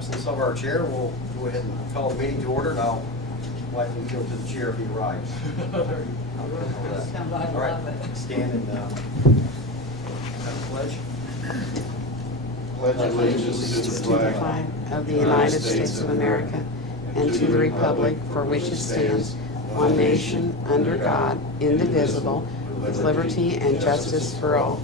absence of our chair, we'll go ahead and call the meeting to order, and I'll likely yield to the chair if he arrives. Stand by, All right, love it. stand and have a pledge. Pledge allegiance to the flag of the United States of America and to the republic for which it stands, one nation, under God, indivisible, with liberty and justice for all.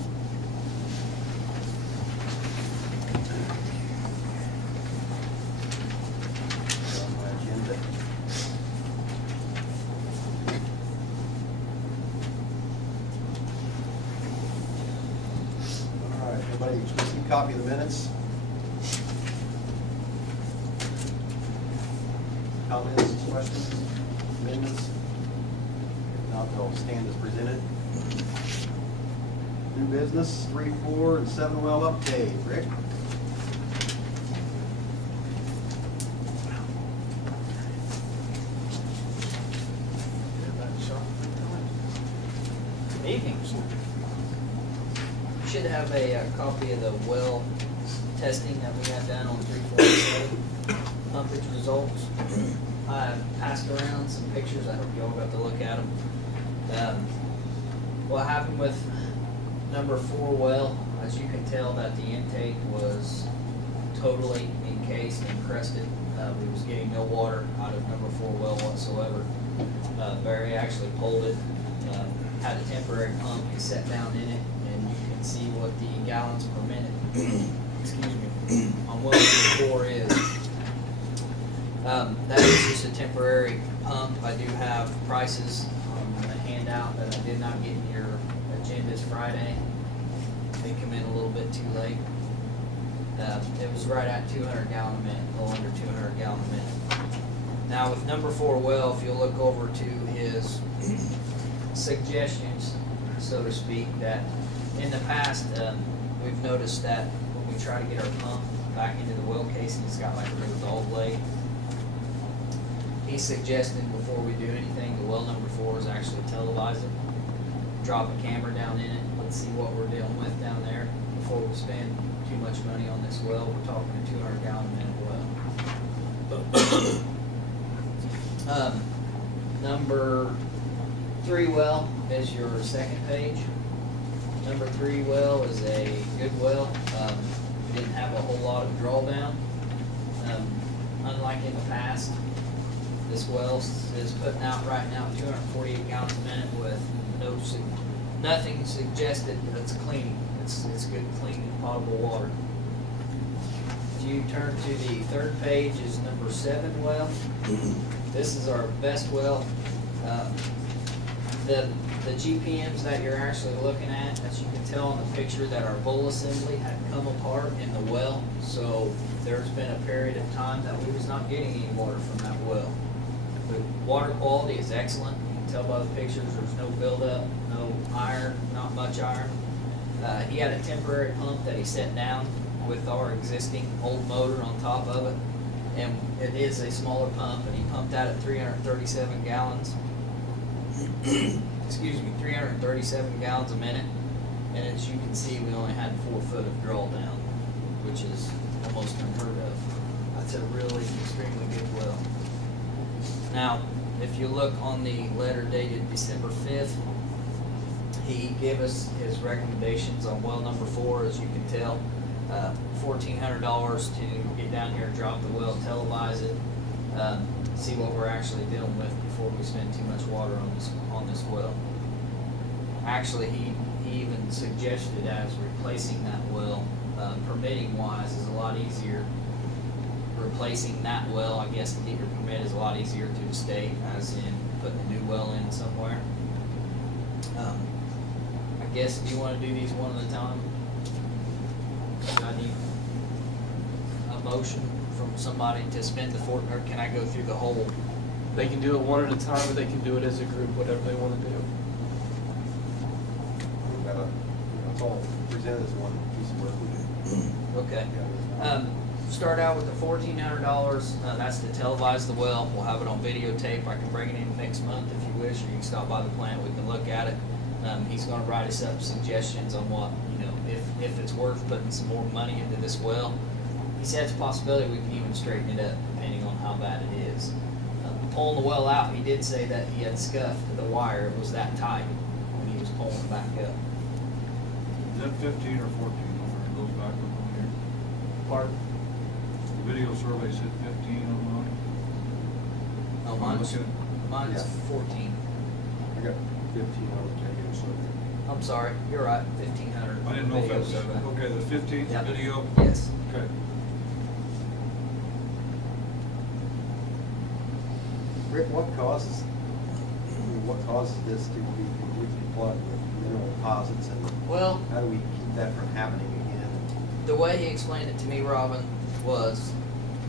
On my agenda. All right, everybody receive a copy of the minutes? Comments, questions, amendments? If not, they'll stand as presented. New business, 3, 4, and 7 well update. Rick? Good evening. You should have a copy of the well testing that we had done on 347 pumpage results. I passed around some pictures. I hope you all got to look at them. What happened with number 4 well, as you can tell that the intake was totally encased and crusted. We was getting no water out of number 4 well whatsoever. Barry actually pulled it, had a temporary pump, he set down in it, and you can see what the gallons per minute, excuse me, on well number 4 is. That is just a temporary pump. I do have prices on the handout that I did not get in your agendas Friday. They come in a little bit too late. It was right at 200 gallon a minute, a little under 200 gallon a minute. Now with number 4 well, if you look over to his suggestions, so to speak, that in the past, we've noticed that when we try to get our pump back into the well casing, it's got like a little dog leg. He suggested before we do anything, the well number 4 is actually televise it, drop a camera down in it, let's see what we're dealing with down there before we spend too much money on this well. We're talking a 200 gallon a minute well. Number 3 well is your second page. Number 3 well is a good well. We didn't have a whole lot of drawdown. Unlike in the past, this well is putting out right now 248 gallons a minute with nothing suggested that it's clean. It's good, clean, potable water. If you turn to the third page is number 7 well. This is our best well. The GPMs that you're actually looking at, as you can tell in the picture, that our bowl assembly had come apart in the well. So there's been a period of time that we was not getting any water from that well. The water quality is excellent. You can tell by the pictures there's no buildup, no iron, not much iron. He had a temporary pump that he set down with our existing old motor on top of it. And it is a smaller pump, and he pumped that at 337 gallons. Excuse me, 337 gallons a minute. And as you can see, we only had 4 foot of drawdown, which is almost unheard of. That's a really extremely good well. Now, if you look on the letter dated December 5th, he gave us his recommendations on well number 4, as you can tell. $1,400 to get down here, drop the well, televise it, see what we're actually dealing with before we spend too much water on this well. Actually, he even suggested as replacing that well, permitting wise, is a lot easier. Replacing that well, I guess, to get your permit is a lot easier to the state, as in putting a new well in somewhere. I guess, do you want to do these one at a time? I need a motion from somebody to spend the or can I go through the whole? They can do it one at a time, or they can do it as a group, whatever they want to do. We've got it's all presented as one piece of work we do. Okay. Yeah. Start out with the $1,400. That's to televise the well. We'll have it on videotape. I can bring it in next month if you wish, or you can stop by the plant. We can look at it. He's going to write us up suggestions on what, if it's worth putting some more money into this well. he said it's a possibility we can even straighten it up depending on how bad it is. Pulling the well out, he did say that he had scuffed the wire, it was that tight when he was pulling it back up. Is that 15 or 14 over? It goes back up on here. Pardon? The video survey said 15 on mine. No, mine's Yeah. 14. I got 15 on the video survey. I'm sorry, you're right, 1,500. I didn't know if that was, survey. okay, the 15th Yep. video? Yes. Okay. Rick, what causes this to be completely plugged with mineral deposits, and Well, how do we keep that from happening again? the way he explained it to me, Robin, was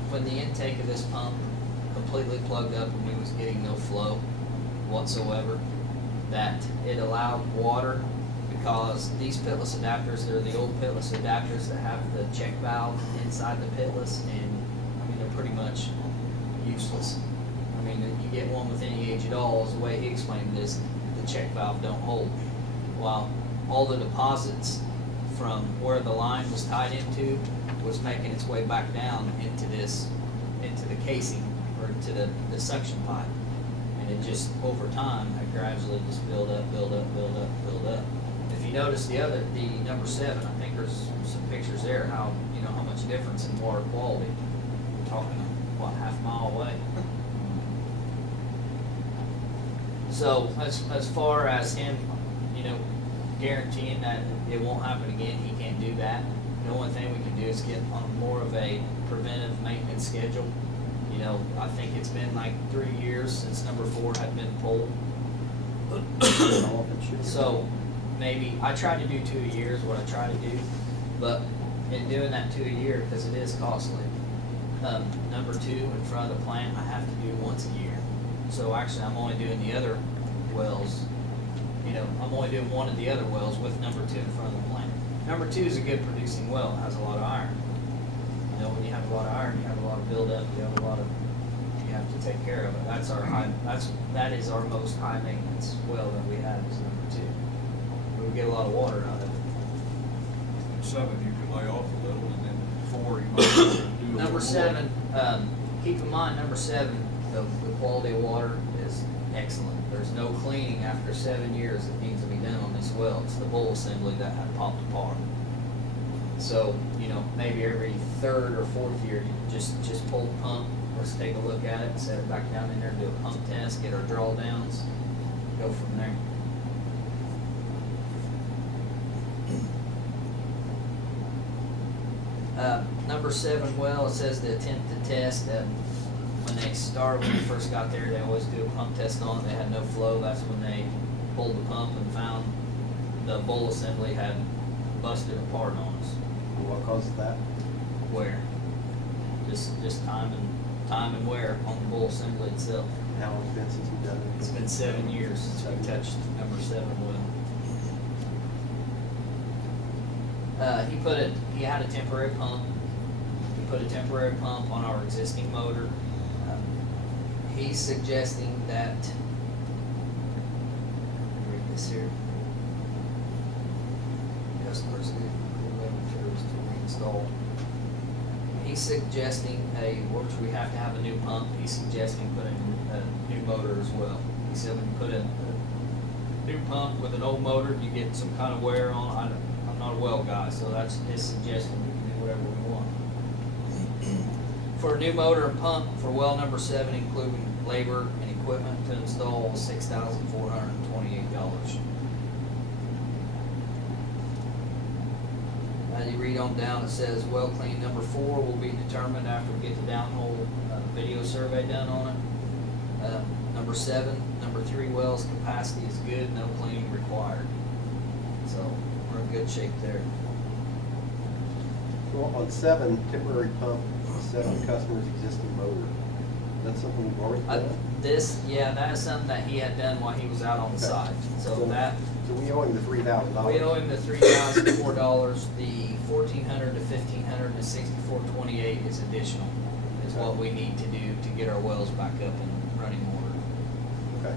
when the intake of this pump completely plugged up and we was getting no flow whatsoever, that it allowed water, because these pitless adapters, they're the old pitless adapters that have the check valve inside the pitless, and I mean, they're pretty much useless. I mean, you get one with any age at all, is the way he explained this, the check valve don't hold. While all the deposits from where the line was tied into was making its way back down into the casing, or to the suction pipe. And it just, over time, had gradually just build up. If you notice the number 7, I think there's some pictures there, how much difference in water quality. We're talking, what, half mile away? So, as far as him, guaranteeing that it won't happen again, he can't do that. The only thing we can do is get on more of a preventive maintenance schedule. I think it's been like 3 years since number 4 had been pulled. How often should we- So, maybe, I try to do 2 a year is what I try to do, but in doing that 2 a year, because it is costly, number 2 in front of the plant, I have to do once a year. So actually, I'm only doing the other wells, I'm only doing one of the other wells with number 2 in front of the plant. Number 2 is a good producing well, it has a lot of iron. When you have a lot of iron, you have a lot of buildup, you have to take care of it. That is our most high maintenance well that we have, is number 2. We get a lot of water out of it. And 7, you can lay off a little, and then 4, you might do a little Number more. 7, keep in mind, number 7, the quality of water is excellent. There's no cleaning after 7 years that needs to be done on this well. It's the bowl assembly that had popped apart. So, maybe every 3rd or 4th year, you just pull the pump, let's take a look at it, set it back down in there, do a pump test, get our drawdowns, go from there. Number 7 well, it says to attempt to test. When they first got there, they always do a pump test on it. They had no flow. That's when they pulled the pump and found the bowl assembly had busted apart on us. What causes that? Wear. Just time and wear on the bowl assembly itself. How long has it been since you've done it? It's been 7 years since we touched number 7 well. He had a temporary pump. He put a temporary pump on our existing motor. He's suggesting that, read this here. Customers need materials to reinstall. He's suggesting which we have to have a new pump. He's suggesting putting a new motor as well. He said when you put a new pump with an old motor, you get some kind of wear on. I'm not a well guy, so that's his suggestion. We can do whatever we want. For a new motor and pump for well number 7, including labor and equipment to install, $6,428. As you read on down, it says well clean number 4 will be determined after we get the downhole video survey done on it. Number 7, number 3 wells capacity is good, no cleaning required. So we're in good shape there. Well, on 7, temporary pump set on customer's existing motor. That's something we've already done? That is something that he had done while he was out on the Okay. site. So we owe him the $3,000. we owe him the $3,004. The $1,400 to $1,500 to $6,428 is additional. Is what we need to do to get our wells back up and running order. Okay.